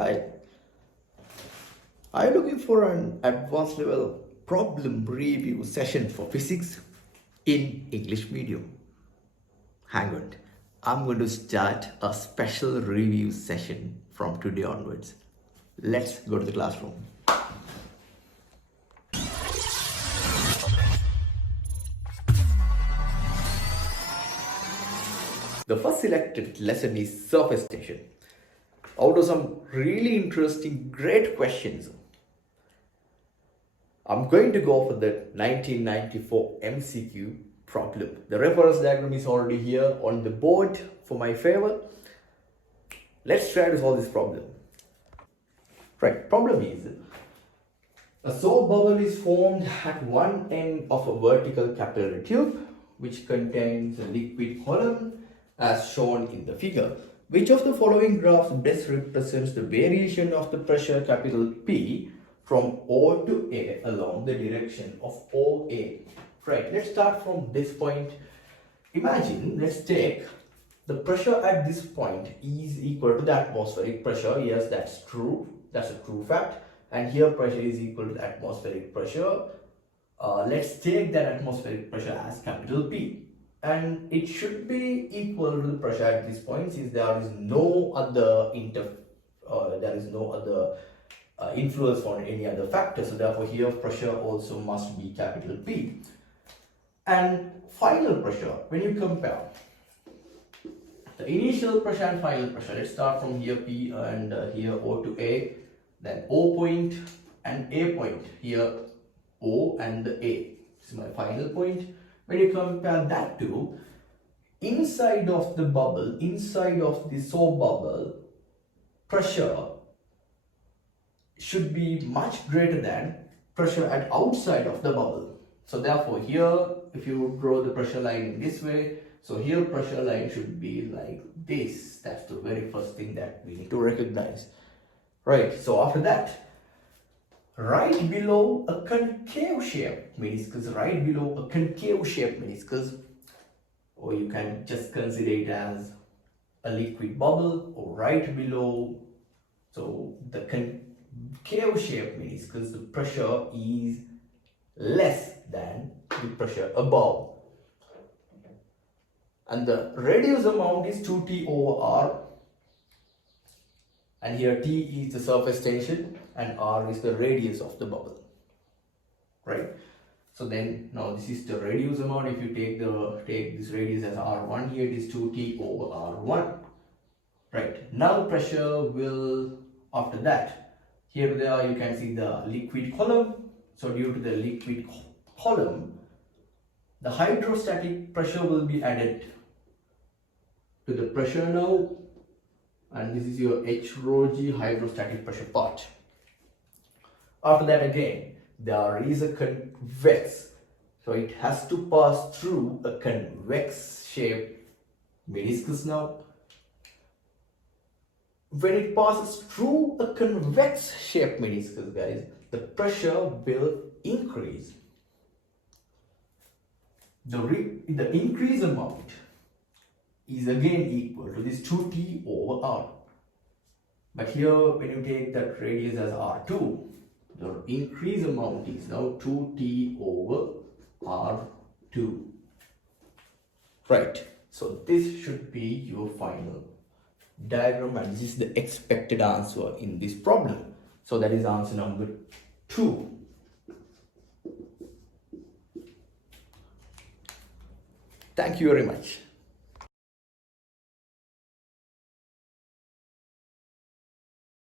Hi. Are you looking for an advanced level problem review session for physics in English medium? Hang on. I'm going to start a special review session from today onwards. Let's go to the classroom. The first selected lesson is surface tension. Out of some really interesting, great questions, I'm going to go for the 1994 MCQ problem. The reference diagram is already here on the board for my favor. Let's try to solve this problem. Right, problem is, a soap bubble is formed at one end of a vertical capillary tube which contains a liquid column as shown in the figure. Which of the following graphs best represents the variation of the pressure capital P from O to A along the direction of OA? Right, let's start from this point. Imagine, let's take the pressure at this point is equal to the atmospheric pressure. Yes, that's true. That's a true fact. And here pressure is equal to the atmospheric pressure. Let's take that atmospheric pressure as capital P. And it should be equal to the pressure at this point, since there is no other influence on any other factor. So therefore here pressure also must be capital P. And final pressure, when you compare the initial pressure and final pressure, let's start from here P and here O to A, then O point and A point, here O and the A. This is my final point. When you compare that to inside of the bubble, inside of the soap bubble, pressure should be much greater than pressure at outside of the bubble. So therefore here, if you draw the pressure line in this way, so here pressure line should be like this. That's the very first thing that we need to recognize. Right, so after that, right below a concave shape meniscus, or you can just consider it as a liquid bubble, or right below, so the concave shape meniscus, the pressure is less than the pressure above, and the radius amount is 2T over R, and here T is the surface tension and R is the radius of the bubble, right? So then now this is the radius amount. If you take this radius as R1, here it is 2T over R1, right? Now pressure will, after that, here there you can see the liquid column. So due to the liquid column, the hydrostatic pressure will be added to the pressure now, and this is your H rho G hydrostatic pressure part. After that again, there is a convex, so it has to pass through a convex shaped meniscus now. When it passes through a convex shaped meniscus, guys, the pressure will increase. The increase amount is again equal to this 2T over R. But here when you take that radius as R2, the increase amount is now 2T over R2. Right, so this should be your final diagram, and this is the expected answer in this problem. So that is answer number 2. Thank you very much.